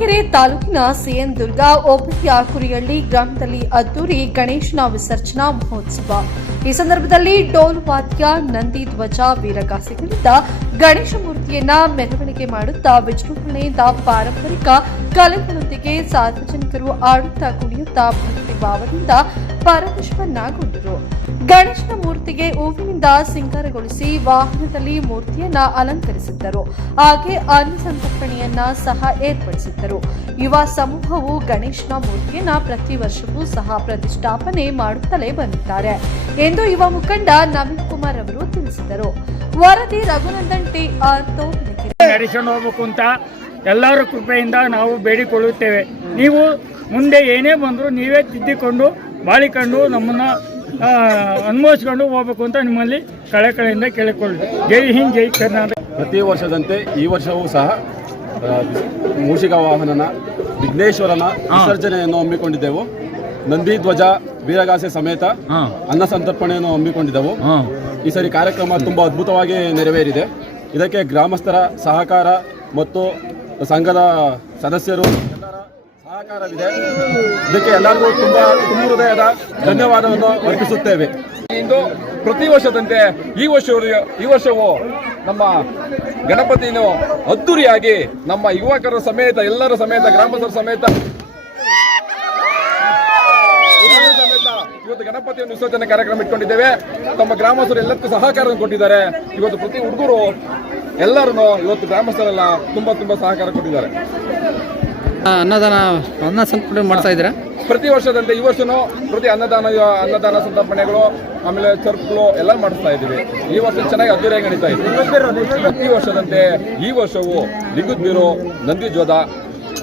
ದಾವಣಗೆರೆ ತಾಲೂಕಿನ ಸಿಎನ್ ದುರ್ಗಾ ಹೋಬಳಿಯ ಕುರಿಯಳ್ಳಿ ಗ್ರಾಮದಲ್ಲಿ ಅದ್ದೂರಿ ಗಣೇಶನ ವಿಸರ್ಜನಾ ಮಹೋತ್ಸವ. ಈ ಸಂದರ್ಭದಲ್ಲಿ ಡೋಲ್ ವಾದ್ಯ, ನಂದಿ ಧ್ವಜ, ವೀರಗಾಸೆಗಳಿಂದ ಗಣೇಶ ಮೂರ್ತಿಯನ್ನ ಮೆರವಣಿಗೆ ಮಾಡುತ್ತಾ ವಿಜೃಂಭಣೆಯಿಂದ ಪಾರಂಪರಿಕ ಕಲೆಗಳೊಂದಿಗೆ ಸಾರ್ವಜನಿಕರು ಆಡುತ್ತಾ ಕುಣಿಯುತ್ತಾ ಭಕ್ತಿ ಭಾವದಿಂದ ಪರವಶವನ್ನಾಗೊಂಡರು ಗಣೇಶನ ಮೂರ್ತಿಗೆ ಹೂವಿನಿಂದ ಸಿಂಗಾರಗೊಳಿಸಿ ವಾಹನದಲ್ಲಿ ಮೂರ್ತಿಯನ್ನ ಅಲಂಕರಿಸಿದ್ದರು. ಹಾಗೆ ಅನ್ನ ಸಂತರ್ಪಣೆಯನ್ನ ಸಹ ಏರ್ಪಡಿಸಿದ್ದರು. ಯುವ ಸಮೂಹವು ಗಣೇಶನ ಮೂರ್ತಿಯನ್ನ ಪ್ರತಿ ವರ್ಷವೂ ಸಹ ಪ್ರತಿಷ್ಠಾಪನೆ ಮಾಡುತ್ತಲೇ ಬಂದಿದ್ದಾರೆ ಎಂದು ಯುವ ಮುಖಂಡ ನವೀನ್ ಕುಮಾರ್ ಅವರು ತಿಳಿಸಿದರು. ವರದಿ ರಘುನಂದನ್ ಟಿ ಆರ್ ನಡೆಸಿಕೊಂಡು ಹೋಗಬೇಕು ಅಂತ ಎಲ್ಲರ ಕೃಪೆಯಿಂದ ನಾವು ಬೇಡಿಕೊಳ್ಳುತ್ತೇವೆ. ನೀವು ಮುಂದೆ ಏನೇ ಬಂದರೂ ನೀವೇ ತಿದ್ದಿಕೊಂಡು, ಬಾಳಿಕೊಂಡು ನಮ್ಮನ್ನು ಅನುಭವಿಸ್ಕೊಂಡು ಹೋಗ್ಬೇಕು ಅಂತ ನಿಮ್ಮಲ್ಲಿ ಕಳೆ ಕಳೆಯಿಂದ ಕೇಳಿಕೊಳ್ಳಿ. ಜೈ ಹಿಂದ್ ಜೈ ಕರ್ನಾಟಕ. ಪ್ರತಿ ವರ್ಷದಂತೆ ಈ ವರ್ಷವೂ ಸಹ ಮೂಷಿಕ ವಾಹನನ ವಿಘ್ನೇಶ್ವರನ ವಿಸರ್ಜನೆಯನ್ನು ಹಮ್ಮಿಕೊಂಡಿದ್ದೆವು. ನಂದಿ ಧ್ವಜ ವೀರಗಾಸೆ ಸಮೇತ ಅನ್ನ ಸಂತರ್ಪಣೆಯನ್ನು ಹಮ್ಮಿಕೊಂಡಿದ್ದೆವು. ಈ ಸರಿ ಕಾರ್ಯಕ್ರಮ ತುಂಬಾ ಅದ್ಭುತವಾಗಿ ನೆರವೇರಿದೆ. ಇದಕ್ಕೆ ಗ್ರಾಮಸ್ಥರ ಸಹಕಾರ ಮತ್ತು ಸಂಘದ ಸದಸ್ಯರು ಸಹಕಾರವಿದೆ. ಇದಕ್ಕೆ ಎಲ್ಲರಿಗೂ ತುಂಬಾ ತುಂಬ ಹೃದಯದ ಧನ್ಯವಾದವನ್ನು ಅರ್ಪಿಸುತ್ತೇವೆ. ಇಂದು ಪ್ರತಿ ವರ್ಷದಂತೆ ಈ ವರ್ಷ ಈ ವರ್ಷವೂ ನಮ್ಮ ಗಣಪತಿಯನ್ನು ಅದ್ದೂರಿಯಾಗಿ ನಮ್ಮ ಯುವಕರ ಸಮೇತ, ಎಲ್ಲರ ಸಮೇತ, ಗ್ರಾಮಸ್ಥರ ಸಮೇತ ಇವತ್ತು ಗಣಪತಿಯನ್ನು ವಿಸರ್ಜನೆ ಕಾರ್ಯಕ್ರಮ ಇಟ್ಕೊಂಡಿದ್ದೇವೆ. ತಮ್ಮ ಗ್ರಾಮಸ್ಥರು ಎಲ್ಲಕ್ಕೂ ಸಹಕಾರ ಕೊಟ್ಟಿದ್ದಾರೆ. ಇವತ್ತು ಪ್ರತಿ ಹುಡುಗರು ಎಲ್ಲರೂ ಇವತ್ತು ಗ್ರಾಮಸ್ಥರೆಲ್ಲ ತುಂಬಾ ತುಂಬಾ ಸಹಕಾರ ಕೊಟ್ಟಿದ್ದಾರೆ. ಅನ್ನದಾನ ಅನ್ನ ಸಂತರ್ಪಣೆ ಮಾಡ್ತಾ ಇದ್ದೀರಾ? ಪ್ರತಿ ವರ್ಷದಂತೆ ಈ ವರ್ಷನೂ ಪ್ರತಿ ಅನ್ನದಾನ ಅನ್ನದಾನ ಸಂತರ್ಪಣೆಗಳು ಆಮೇಲೆ ಚರ್ಕ್ಗಳು ಎಲ್ಲ ಮಾಡಿಸ್ತಾ ಇದ್ದೀವಿ. ಈ ವರ್ಷ ಚೆನ್ನಾಗಿ ಅದ್ದೂರಿಯಾಗಿ ನಡೀತಾ ಇದೆ. ಪ್ರತಿ ವರ್ಷದಂತೆ ಈ ವರ್ಷವು ನಿಗುದ್ ಬೀರು ನಂದಿ ಜೋದ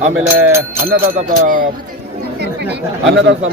ಆಮೇಲೆ ಅನ್ನದಾತ ಅನ್ನದ ಅನ್ನದಾತ